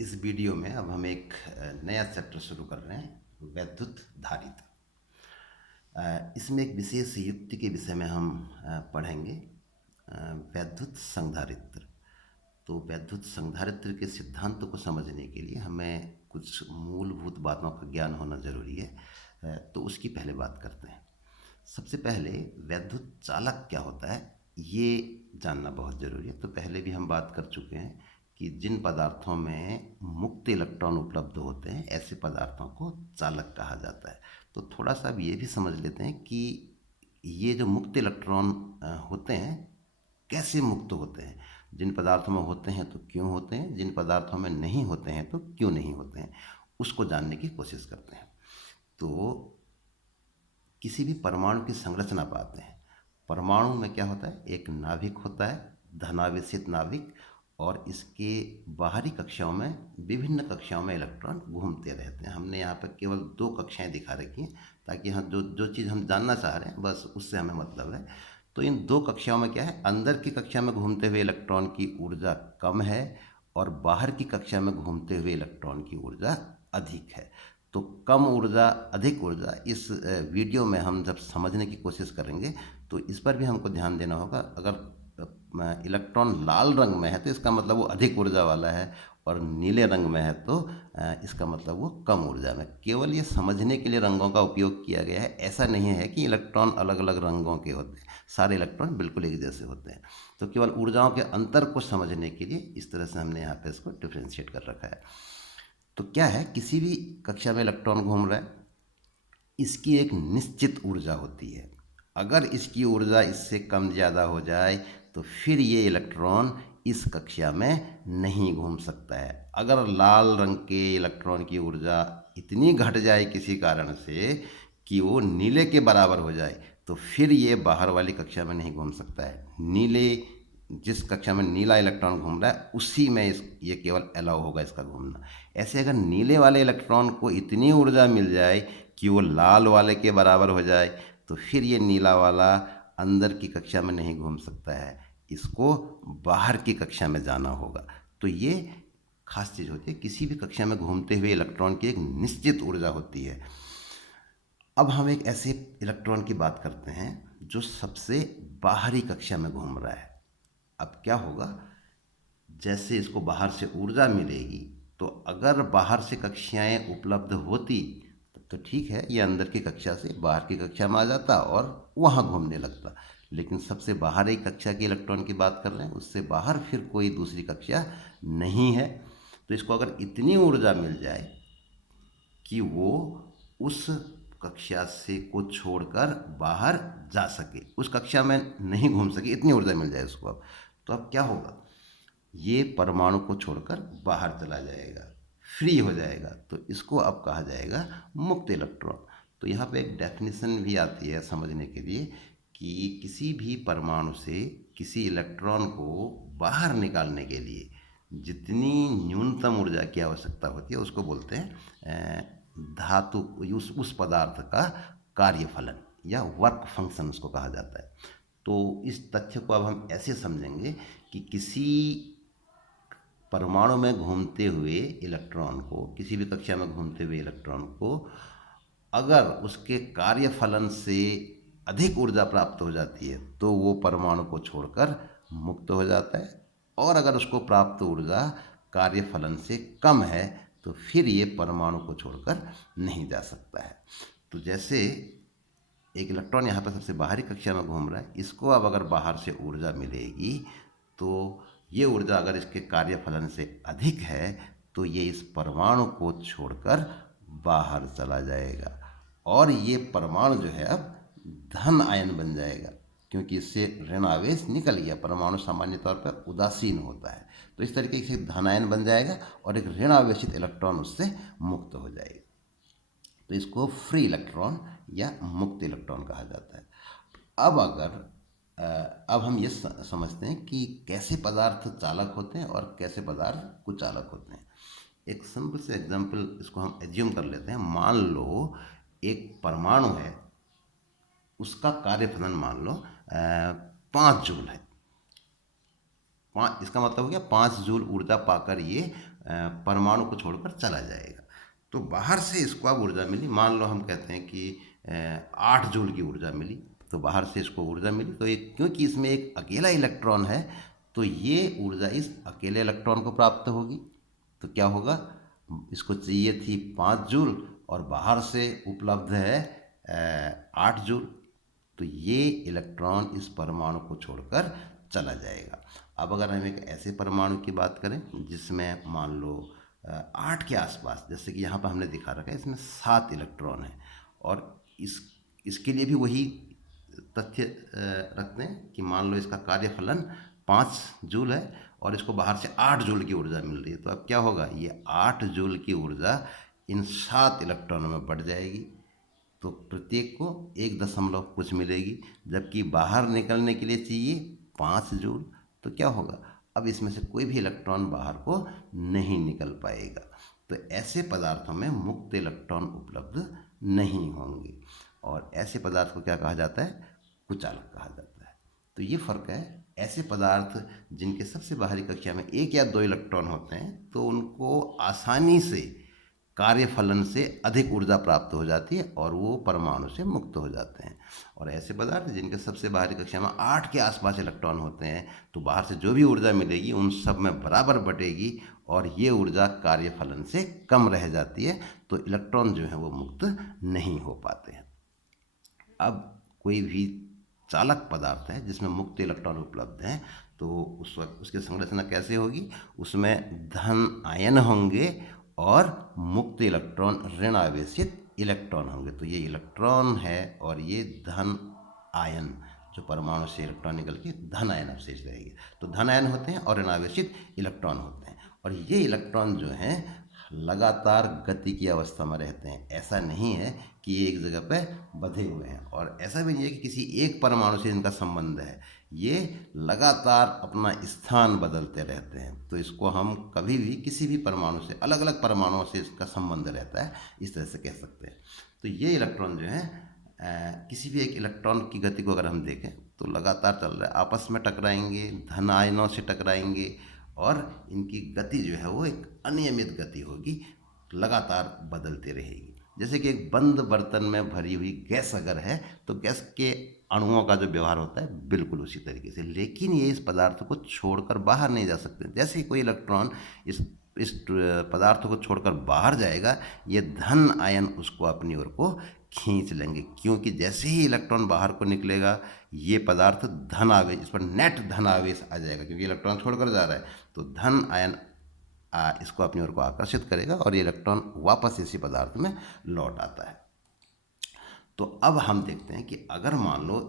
इस वीडियो में अब हम एक नया चैप्टर शुरू कर रहे हैं, वैद्युत धारित्र। इसमें एक विशेष युक्ति के विषय में हम पढ़ेंगे, वैद्युत संधारित्र। तो वैद्युत संधारित्र के सिद्धांत को समझने के लिए हमें कुछ मूलभूत बातों का ज्ञान होना जरूरी है। तो उसकी पहले बात करते हैं। सबसे पहले वैद्युत चालक क्या होता है ये जानना बहुत ज़रूरी है। तो पहले भी हम बात कर चुके हैं कि जिन पदार्थों में मुक्त इलेक्ट्रॉन उपलब्ध होते हैं ऐसे पदार्थों को चालक कहा जाता है। तो थोड़ा सा अब ये भी समझ लेते हैं कि ये जो मुक्त इलेक्ट्रॉन होते हैं कैसे मुक्त होते हैं। जिन पदार्थों में होते हैं तो क्यों होते हैं, जिन पदार्थों में नहीं होते हैं तो क्यों नहीं होते हैं, उसको जानने की कोशिश करते हैं। तो किसी भी परमाणु की संरचना पाते हैं। परमाणु में क्या होता है, एक नाभिक होता है, धनावेशित नाभिक, और इसके बाहरी कक्षाओं में विभिन्न कक्षाओं में इलेक्ट्रॉन घूमते रहते हैं। हमने यहाँ पर केवल दो कक्षाएं दिखा रखी हैं ताकि हम जो जो चीज़ हम जानना चाह रहे हैं बस उससे हमें मतलब है। तो इन दो कक्षाओं में क्या है, अंदर की कक्षा में घूमते हुए इलेक्ट्रॉन की ऊर्जा कम है और बाहर की कक्षा में घूमते हुए इलेक्ट्रॉन की ऊर्जा अधिक है। तो कम ऊर्जा अधिक ऊर्जा इस वीडियो में हम जब समझने की कोशिश करेंगे तो इस पर भी हमको ध्यान देना होगा। अगर इलेक्ट्रॉन लाल रंग में है तो इसका मतलब वो अधिक ऊर्जा वाला है, और नीले रंग में है तो इसका मतलब वो कम ऊर्जा में। केवल ये समझने के लिए रंगों का उपयोग किया गया है। ऐसा नहीं है कि इलेक्ट्रॉन अलग अलग रंगों के होते हैं, सारे इलेक्ट्रॉन बिल्कुल एक जैसे होते हैं। तो केवल ऊर्जाओं के अंतर को समझने के लिए इस तरह से हमने यहाँ पे इसको डिफ्रेंशिएट कर रखा है। तो क्या है, किसी भी कक्षा में इलेक्ट्रॉन घूम रहा है, इसकी एक निश्चित ऊर्जा होती है। अगर इसकी ऊर्जा इससे कम ज़्यादा हो जाए तो फिर ये इलेक्ट्रॉन इस कक्षा में नहीं घूम सकता है। अगर लाल रंग के इलेक्ट्रॉन की ऊर्जा इतनी घट जाए किसी कारण से कि वो नीले के बराबर हो जाए तो फिर ये बाहर वाली कक्षा में नहीं घूम सकता है। नीले, जिस कक्षा में नीला इलेक्ट्रॉन घूम रहा है उसी में ये केवल अलाउ होगा इसका घूमना। ऐसे अगर नीले वाले इलेक्ट्रॉन को इतनी ऊर्जा मिल जाए कि वो लाल वाले के बराबर हो जाए तो फिर ये नीला वाला अंदर की कक्षा में नहीं घूम सकता है, इसको बाहर की कक्षा में जाना होगा। तो ये खास चीज़ होती है, किसी भी कक्षा में घूमते हुए इलेक्ट्रॉन की एक निश्चित ऊर्जा होती है। अब हम एक ऐसे इलेक्ट्रॉन की बात करते हैं जो सबसे बाहरी कक्षा में घूम रहा है। अब क्या होगा, जैसे इसको बाहर से ऊर्जा मिलेगी तो अगर बाहर से कक्षाएं उपलब्ध होती तो ठीक है, ये अंदर की कक्षा से बाहर की कक्षा में आ जाता और वहाँ घूमने लगता। लेकिन सबसे बाहर एक कक्षा के इलेक्ट्रॉन की बात कर रहे हैं, उससे बाहर फिर कोई दूसरी कक्षा नहीं है। तो इसको अगर इतनी ऊर्जा मिल जाए कि वो उस कक्षा से को छोड़कर बाहर जा सके, उस कक्षा में नहीं घूम सके, इतनी ऊर्जा मिल जाए उसको, अब तो अब क्या होगा, ये परमाणु को छोड़कर बाहर चला जाएगा, फ्री हो जाएगा। तो इसको अब कहा जाएगा मुक्त इलेक्ट्रॉन। तो यहाँ पे एक डेफिनेशन भी आती है समझने के लिए कि किसी भी परमाणु से किसी इलेक्ट्रॉन को बाहर निकालने के लिए जितनी न्यूनतम ऊर्जा की आवश्यकता होती है उसको बोलते हैं धातु, उस पदार्थ का कार्यफलन या वर्क फंक्शन उसको कहा जाता है। तो इस तथ्य को अब हम ऐसे समझेंगे कि किसी परमाणु में घूमते हुए इलेक्ट्रॉन को, किसी भी कक्षा में घूमते हुए इलेक्ट्रॉन को अगर उसके कार्यफलन से अधिक ऊर्जा प्राप्त हो जाती है तो वो परमाणु को छोड़कर मुक्त हो जाता है, और अगर उसको प्राप्त ऊर्जा कार्यफलन से कम है तो फिर ये परमाणु को छोड़कर नहीं जा सकता है। तो जैसे एक इलेक्ट्रॉन यहाँ पर सबसे बाहरी कक्षा में घूम रहा है, इसको अब अगर बाहर से ऊर्जा मिलेगी तो ये ऊर्जा अगर इसके कार्यफलन से अधिक है तो ये इस परमाणु को छोड़कर बाहर चला जाएगा, और ये परमाणु जो है अब धन आयन बन जाएगा क्योंकि इससे ऋण आवेश निकल गया। परमाणु सामान्य तौर पर उदासीन होता है, तो इस तरीके से धन आयन बन जाएगा और एक ऋण आवेशित इलेक्ट्रॉन उससे मुक्त हो जाएगा। तो इसको फ्री इलेक्ट्रॉन या मुक्त इलेक्ट्रॉन कहा जाता है। अब अगर अब हम ये समझते हैं कि कैसे पदार्थ चालक होते हैं और कैसे पदार्थ कुचालक होते हैं। एक सिंपल से एग्जांपल इसको हम एज्यूम कर लेते हैं। मान लो एक परमाणु है, उसका कार्यफलन मान लो 5 जूल है। इसका मतलब हो गया 5 जूल ऊर्जा पाकर ये परमाणु को छोड़कर चला जाएगा। तो बाहर से इसको अब ऊर्जा मिली, मान लो हम कहते हैं कि 8 जूल की ऊर्जा मिली, तो बाहर से इसको ऊर्जा मिली, तो ये क्योंकि इसमें एक अकेला इलेक्ट्रॉन है तो ये ऊर्जा इस अकेले इलेक्ट्रॉन को प्राप्त होगी। तो क्या होगा, इसको चाहिए थी 5 जूल और बाहर से उपलब्ध है 8 जूल, तो ये इलेक्ट्रॉन इस परमाणु को छोड़कर चला जाएगा। अब अगर हम एक ऐसे परमाणु की बात करें जिसमें मान लो 8 के आसपास, जैसे कि यहाँ पर हमने दिखा रखा है, इसमें 7 इलेक्ट्रॉन है और इसके लिए भी वही तथ्य रखते हैं कि मान लो इसका कार्यफलन 5 जूल है और इसको बाहर से 8 जूल की ऊर्जा मिल रही है। तो अब क्या होगा, ये 8 जूल की ऊर्जा इन 7 इलेक्ट्रॉनों में बढ़ जाएगी, तो प्रत्येक को 1 दशमलव कुछ मिलेगी, जबकि बाहर निकलने के लिए चाहिए 5 जूल। तो क्या होगा, अब इसमें से कोई भी इलेक्ट्रॉन बाहर को नहीं निकल पाएगा। तो ऐसे पदार्थों में मुक्त इलेक्ट्रॉन उपलब्ध नहीं होंगे और ऐसे पदार्थ को क्या कहा जाता है, कुचालक कहा जाता है। तो ये फर्क है। ऐसे पदार्थ जिनके सबसे बाहरी कक्षा में 1 या 2 इलेक्ट्रॉन होते हैं तो उनको आसानी से कार्यफलन से अधिक ऊर्जा प्राप्त हो जाती है और वो परमाणु से मुक्त हो जाते हैं। और ऐसे पदार्थ जिनके सबसे बाहरी कक्षा में 8 के आसपास इलेक्ट्रॉन होते हैं तो बाहर से जो भी ऊर्जा मिलेगी उन सब में बराबर बटेगी और ये ऊर्जा कार्यफलन से कम रह जाती है, तो इलेक्ट्रॉन जो है वो मुक्त नहीं हो पाते हैं। अब कोई भी चालक पदार्थ है जिसमें मुक्त इलेक्ट्रॉन उपलब्ध हैं तो उस वक्त उसकी संरचना कैसे होगी, उसमें धन आयन होंगे और मुक्त इलेक्ट्रॉन ऋण आवेशित इलेक्ट्रॉन होंगे। तो ये इलेक्ट्रॉन है और ये धन आयन, जो परमाणु से इलेक्ट्रॉन निकल के धन आयन अवशेष रहेगी। तो धन आयन होते हैं और ऋण आवेशित इलेक्ट्रॉन होते हैं और ये इलेक्ट्रॉन जो हैं लगातार गति की अवस्था में रहते हैं। ऐसा नहीं है कि ये एक जगह पे बंधे हुए हैं और ऐसा भी नहीं है कि किसी एक परमाणु से इनका संबंध है, ये लगातार अपना स्थान बदलते रहते हैं। तो इसको हम कभी भी किसी भी परमाणु से, अलग अलग परमाणुओं से इसका संबंध रहता है, इस तरह से कह सकते हैं। तो ये इलेक्ट्रॉन जो है किसी भी एक इलेक्ट्रॉन की गति को अगर हम देखें तो लगातार चल रहा है, आपस में टकराएंगे, धन आयनों से टकराएंगे और इनकी गति जो है वो एक अनियमित गति होगी, लगातार बदलती रहेगी। जैसे कि एक बंद बर्तन में भरी हुई गैस अगर है तो गैस के अणुओं का जो व्यवहार होता है बिल्कुल उसी तरीके से, लेकिन ये इस पदार्थ को छोड़कर बाहर नहीं जा सकते। जैसे कोई इलेक्ट्रॉन इस पदार्थ को छोड़कर बाहर जाएगा, ये धन आयन उसको अपनी ओर को खींच लेंगे, क्योंकि जैसे ही इलेक्ट्रॉन बाहर को निकलेगा ये पदार्थ धन आवेश, इस पर नेट धन आवेश आ जाएगा, क्योंकि इलेक्ट्रॉन छोड़कर जा रहा है तो धन आयन इसको अपनी ओर को आकर्षित करेगा और ये इलेक्ट्रॉन वापस इसी पदार्थ में लौट आता है। तो अब हम देखते हैं कि अगर मान लो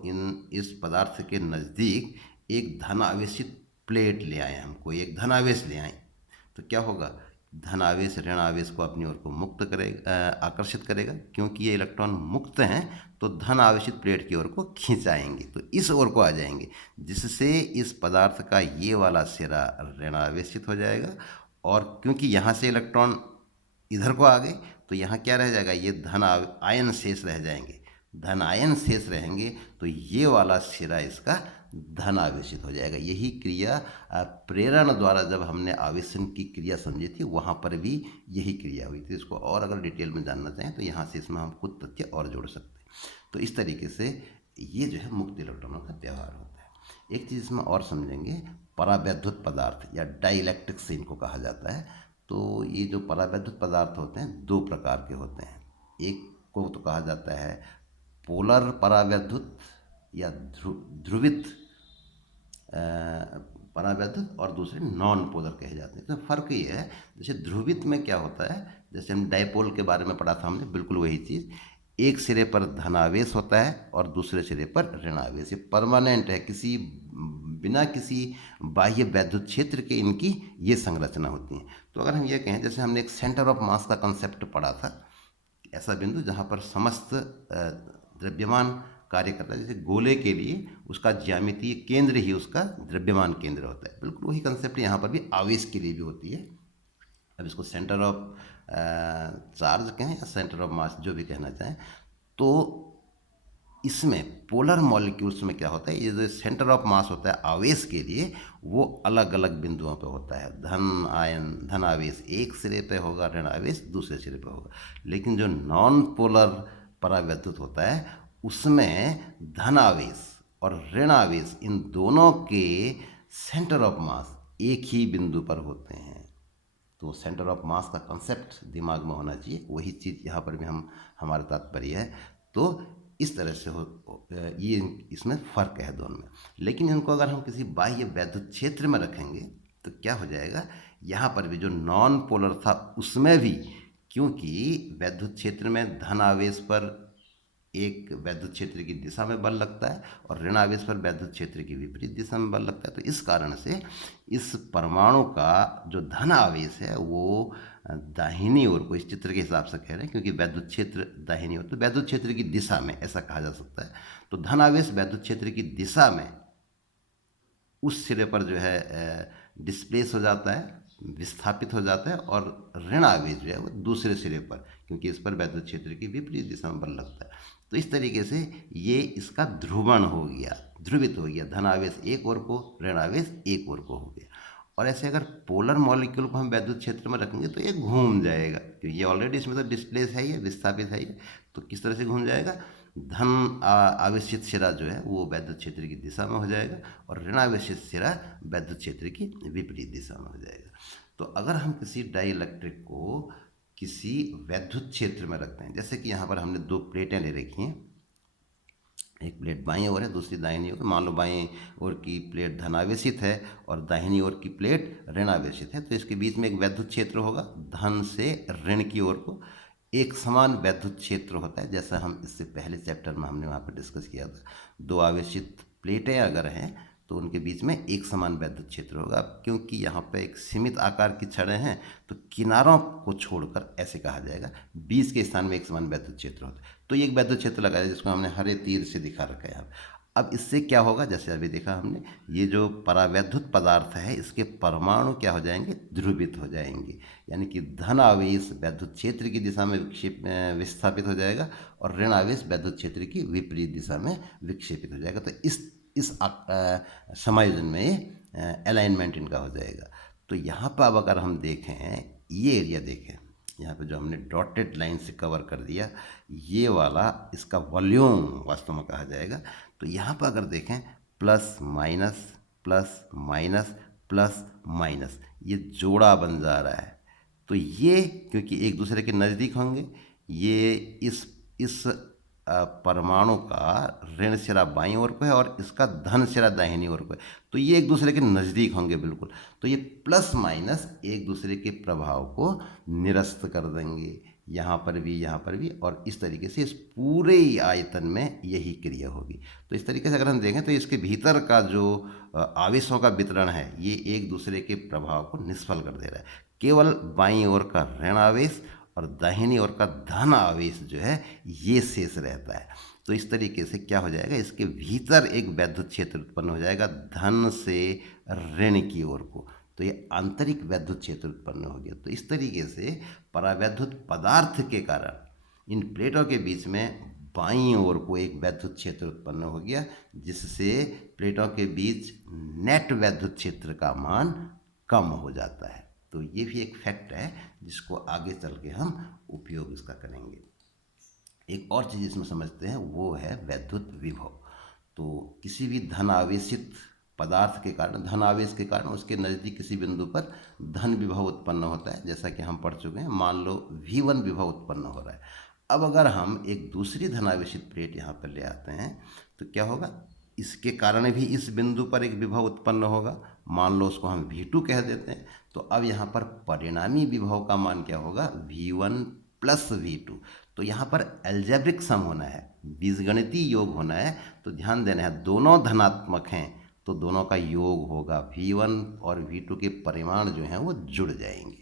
इस पदार्थ के नज़दीक एक धन आवेशित प्लेट ले आए, हम कोई एक धन आवेश ले आए, तो क्या होगा, धन आवेश ऋण आवेश को अपनी ओर को मुक्त करेगा, आकर्षित करेगा, क्योंकि ये इलेक्ट्रॉन मुक्त हैं तो धन आवेशित प्लेट की ओर को खिंचाएंगे, तो इस ओर को आ जाएंगे, जिससे इस पदार्थ का ये वाला सिरा ऋण आवेशित हो जाएगा और क्योंकि यहाँ से इलेक्ट्रॉन इधर को आ गए तो यहाँ क्या रह जाएगा, ये धन आयन शेष रह जाएंगे। धन आयन शेष रहेंगे तो ये वाला सिरा इसका धन आवेशित हो जाएगा। यही क्रिया प्रेरण द्वारा जब हमने आवेशन की क्रिया समझी थी वहाँ पर भी यही क्रिया हुई थी। इसको और अगर डिटेल में जानना चाहें तो यहाँ से इसमें हम कुछ तथ्य और जोड़ सकते हैं। तो इस तरीके से ये जो है मुक्त इलेक्ट्रॉनों का व्यवहार होता है। एक चीज़ इसमें और समझेंगे, परावैद्युत पदार्थ या डाइलेक्ट्रिक से इनको कहा जाता है। तो ये जो परावैद्युत पदार्थ होते हैं दो प्रकार के होते हैं, एक को तो कहा जाता है पोलर परावैद्युत या ध्रुवित परावैद्युत और दूसरे नॉन पोलर कहे जाते हैं। तो फर्क ये है, जैसे ध्रुवित में क्या होता है, जैसे हम डायपोल के बारे में पढ़ा था हमने, बिल्कुल वही चीज़, एक सिरे पर धनावेश होता है और दूसरे सिरे पर ऋणावेश। ये परमानेंट है, किसी बिना किसी बाह्य वैद्युत क्षेत्र के इनकी ये संरचना होती है। तो अगर हम ये कहें, जैसे हमने एक सेंटर ऑफ मास का कंसेप्ट पढ़ा था, ऐसा बिंदु जहाँ पर समस्त द्रव्यमान कार्य करता है, जैसे गोले के लिए उसका ज्यामितीय केंद्र ही उसका द्रव्यमान केंद्र होता है, बिल्कुल वही कंसेप्ट यहाँ पर भी आवेश के लिए भी होती है। अब इसको सेंटर ऑफ चार्ज कहें या सेंटर ऑफ मास, जो भी कहना चाहें, तो इसमें पोलर मॉलिक्यूल्स में क्या होता है, ये जो सेंटर ऑफ मास होता है आवेश के लिए, वो अलग अलग बिंदुओं पे होता है। धन आवेश एक सिरे पे होगा, ऋण आवेश दूसरे सिरे पे होगा। लेकिन जो नॉन पोलर परावैद्युत होता है उसमें धन आवेश और ऋण आवेश इन दोनों के सेंटर ऑफ मास एक ही बिंदु पर होते हैं। तो सेंटर ऑफ मास का कंसेप्ट दिमाग में होना चाहिए, वही चीज़ यहाँ पर भी हमारा तात्पर्य है। तो इस तरह से ये इसमें फ़र्क है दोनों में। लेकिन इनको अगर हम किसी बाह्य वैद्युत क्षेत्र में रखेंगे तो क्या हो जाएगा, यहाँ पर भी जो नॉन पोलर था उसमें भी, क्योंकि वैद्युत क्षेत्र में धन आवेश पर एक वैद्युत क्षेत्र की दिशा में बल लगता है और ऋण आवेश पर वैद्युत क्षेत्र की विपरीत दिशा में बल लगता है। तो इस कारण से इस परमाणु का जो धन आवेश है वो दाहिनी ओर को, इस चित्र के हिसाब से कह रहे हैं क्योंकि वैद्युत क्षेत्र दाहिनी ओर, तो वैद्युत क्षेत्र की दिशा में ऐसा कहा जा सकता है। तो धन आवेश वैद्युत क्षेत्र की दिशा में उस सिरे पर जो है डिस्प्लेस हो जाता है, विस्थापित हो जाता है, और ऋण आवेश जो है वो दूसरे सिरे पर, क्योंकि इस पर वैद्युत क्षेत्र की विपरीत दिशा में बल लगता है। तो इस तरीके से ये इसका ध्रुवण हो गया, ध्रुवित हो गया। धन आवेश एक ओर को, ऋण आवेश एक ओर को हो गया। और ऐसे अगर पोलर मॉलिक्यूल को हम वैद्युत क्षेत्र में रखेंगे तो ये घूम जाएगा, क्योंकि ये ऑलरेडी इसमें तो डिस्प्लेस है, ये विस्थापित है ये। तो किस तरह से घूम जाएगा, धन आवेशित सिरा जो है वो वैद्युत क्षेत्र की दिशा में हो जाएगा और ऋण आवेशित सिरा वैद्युत क्षेत्र की विपरीत दिशा में हो जाएगा। तो अगर हम किसी डाइइलेक्ट्रिक को किसी वैद्युत क्षेत्र में रखते हैं, जैसे कि यहाँ पर हमने दो प्लेटें ले रखी हैं, एक प्लेट बाईं ओर है, दूसरी दाहिनी ओर। मान लो बाईं ओर की प्लेट धनावेशित है और दाहिनी ओर की प्लेट ऋणावेशित है, तो इसके बीच में एक वैद्युत क्षेत्र होगा। धन से ऋण की ओर को एक समान वैद्युत क्षेत्र होता है, जैसा हम इससे पहले चैप्टर में हमने वहाँ पर डिस्कस किया था। दो आवेशित प्लेटें अगर हैं तो उनके बीच में एक समान वैद्युत क्षेत्र होगा। क्योंकि यहाँ पे एक सीमित आकार की छड़ें हैं तो किनारों को छोड़कर ऐसे कहा जाएगा, बीच के स्थान में एक समान वैद्युत क्षेत्र होता है। तो ये एक वैद्युत क्षेत्र लगाया जिसको हमने हरे तीर से दिखा रखा है यहाँ। अब इससे क्या होगा, जैसे अभी देखा हमने, ये जो परावैद्युत पदार्थ है इसके परमाणु क्या हो जाएंगे, ध्रुवित हो जाएंगे। यानी कि धन आवेश वैद्युत क्षेत्र की दिशा में विस्थापित हो जाएगा और ऋण आवेश वैद्युत क्षेत्र की विपरीत दिशा में विक्षेपित हो जाएगा। तो इस समायोजन में अलाइनमेंट इनका हो जाएगा। तो यहाँ पर अब अगर हम देखें, ये एरिया देखें, यहाँ पे जो हमने डॉटेड लाइन से कवर कर दिया, ये वाला इसका वॉल्यूम वास्तव में कहा जाएगा। तो यहाँ पर अगर देखें plus minus plus minus plus minus, ये जोड़ा बन जा रहा है। तो ये क्योंकि एक दूसरे के नज़दीक होंगे, ये इस परमाणु का ऋण सिरा बाईं ओर को है और इसका धन सिरा दाहिनी ओर को है, तो ये एक दूसरे के नज़दीक होंगे बिल्कुल। तो ये प्लस माइनस एक दूसरे के प्रभाव को निरस्त कर देंगे, यहाँ पर भी यहाँ पर भी, और इस तरीके से इस पूरे ही आयतन में यही क्रिया होगी। तो इस तरीके से अगर हम देखें तो इसके भीतर का जो आवेशों का वितरण है ये एक दूसरे के प्रभाव को निष्फल कर दे रहा है। केवल बाईं ओर का ऋण आवेश और दाहिनी ओर का धन आवेश जो है ये शेष रहता है। तो इस तरीके से क्या हो जाएगा, इसके भीतर एक वैद्युत क्षेत्र उत्पन्न हो जाएगा धन से ऋण की ओर को। तो ये आंतरिक वैद्युत क्षेत्र उत्पन्न हो गया। तो इस तरीके से परावैद्युत पदार्थ के कारण इन प्लेटों के बीच में बाईं ओर को एक वैद्युत क्षेत्र उत्पन्न हो गया, जिससे प्लेटों के बीच नेट वैद्युत क्षेत्र का मान कम हो जाता है। तो ये भी एक फैक्ट है जिसको आगे चल के हम उपयोग इसका करेंगे। एक और चीज़ इसमें समझते हैं वो है वैद्युत विभव। तो किसी भी धन आवेशित पदार्थ के कारण, धन आवेश के कारण उसके नज़दीक किसी बिंदु पर धन विभव उत्पन्न होता है, जैसा कि हम पढ़ चुके हैं। मान लो V1 विभव उत्पन्न हो रहा है। अब अगर हम एक दूसरी धनावेशित प्लेट यहाँ पर ले आते हैं तो क्या होगा, इसके कारण भी इस बिंदु पर एक विभव उत्पन्न होगा। मान लो उसको हम V2 कह देते हैं। तो अब यहाँ पर परिणामी विभव का मान क्या होगा, V1 प्लस V2। तो यहाँ पर एल्जेब्रिक सम होना है, बीजगणितीय योग होना है। तो ध्यान देना है, दोनों धनात्मक हैं तो दोनों का योग होगा। V1 और V2 के परिमाण जो हैं वो जुड़ जाएंगे।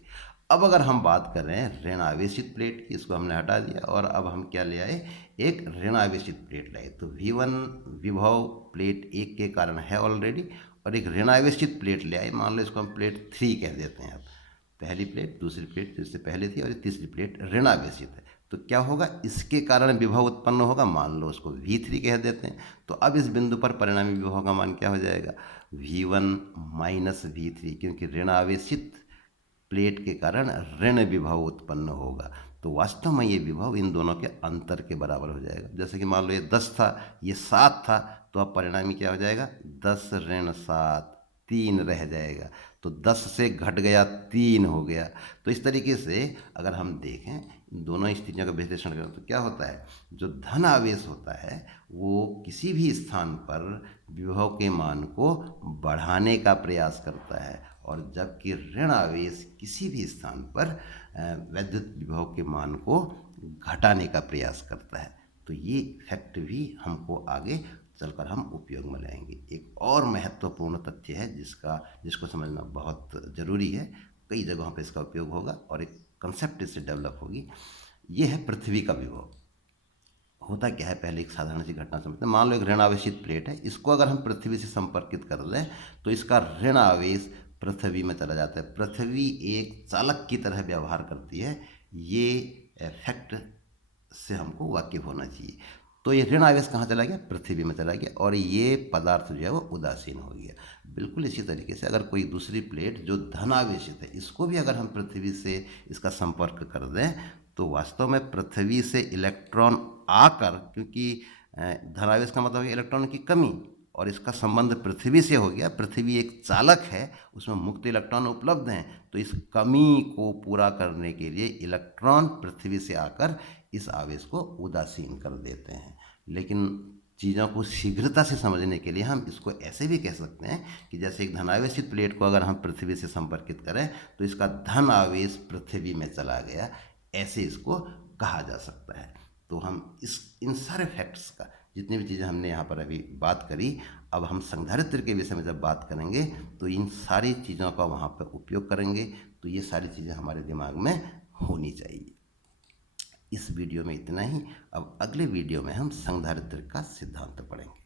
अब अगर हम बात कर रहे हैं ऋण आवेशित प्लेट की, इसको हमने हटा दिया और अब हम क्या ले आए, एक ऋण आवेशित प्लेट लाए। तो V1 विभव प्लेट 1 के कारण है ऑलरेडी, और एक ऋण आवेशित प्लेट ले आए। मान लो इसको हम प्लेट 3 कह देते हैं। अब पहली प्लेट, दूसरी प्लेट जिससे पहले थी, और ये तीसरी प्लेट ऋणावेशित है। तो क्या होगा, इसके कारण विभव उत्पन्न होगा। मान लो उसको V3 कह देते हैं। तो अब इस बिंदु पर परिणामी विभव का मान क्या हो जाएगा, V1 माइनस V3, क्योंकि ऋणावेशित प्लेट के कारण ऋण विभव उत्पन्न होगा। तो वास्तव में ये विभव इन दोनों के अंतर के बराबर हो जाएगा। जैसे कि मान लो ये 10 था, ये 7 था, तो अब परिणामी क्या हो जाएगा, 10 ऋण 7, 3 रह जाएगा। तो 10 से घट गया, 3 हो गया। तो इस तरीके से अगर हम देखें दोनों स्थितियों का विश्लेषण करें तो क्या होता है, जो धन आवेश होता है वो किसी भी स्थान पर विभव के मान को बढ़ाने का प्रयास करता है, और जबकि ऋण आवेश किसी भी स्थान पर वैद्युत विभव के मान को घटाने का प्रयास करता है। तो ये फैक्ट भी हमको आगे चलकर हम उपयोग में लाएंगे। एक और महत्वपूर्ण तथ्य है जिसको समझना बहुत ज़रूरी है, कई जगहों पर इसका उपयोग होगा और एक कंसेप्ट इससे डेवलप होगी। ये है पृथ्वी का विभव। होता क्या है, पहले एक साधारण सी घटना समझते हैं। मान लो एक ऋण आवेशित प्लेट है, इसको अगर हम पृथ्वी से संपर्कित कर लें तो इसका ऋण आवेश पृथ्वी में चला जाता है। पृथ्वी एक चालक की तरह व्यवहार करती है, ये फैक्ट से हमको वाकिफ होना चाहिए। तो ये ऋण आवेश कहाँ चला गया, पृथ्वी में चला गया, और ये पदार्थ जो है वो उदासीन हो गया। बिल्कुल इसी तरीके से अगर कोई दूसरी प्लेट जो धनावेशित है, इसको भी अगर हम पृथ्वी से इसका संपर्क कर दें तो वास्तव में पृथ्वी से इलेक्ट्रॉन आकर, क्योंकि धनावेश का मतलब है इलेक्ट्रॉन की कमी, और इसका संबंध पृथ्वी से हो गया। पृथ्वी एक चालक है, उसमें मुक्त इलेक्ट्रॉन उपलब्ध हैं, तो इस कमी को पूरा करने के लिए इलेक्ट्रॉन पृथ्वी से आकर इस आवेश को उदासीन कर देते हैं। लेकिन चीज़ों को शीघ्रता से समझने के लिए हम इसको ऐसे भी कह सकते हैं कि जैसे एक धनावेशित प्लेट को अगर हम पृथ्वी से संपर्कित करें तो इसका धन आवेश पृथ्वी में चला गया, ऐसे इसको कहा जा सकता है। तो हम इन सारे फैक्ट्स का, जितनी भी चीज़ें हमने यहाँ पर अभी बात करी, अब हम संधारित्र के विषय में जब बात करेंगे तो इन सारी चीज़ों का वहाँ पर उपयोग करेंगे। तो ये सारी चीज़ें हमारे दिमाग में होनी चाहिए। इस वीडियो में इतना ही। अब अगले वीडियो में हम संधारित्र का सिद्धांत पढ़ेंगे।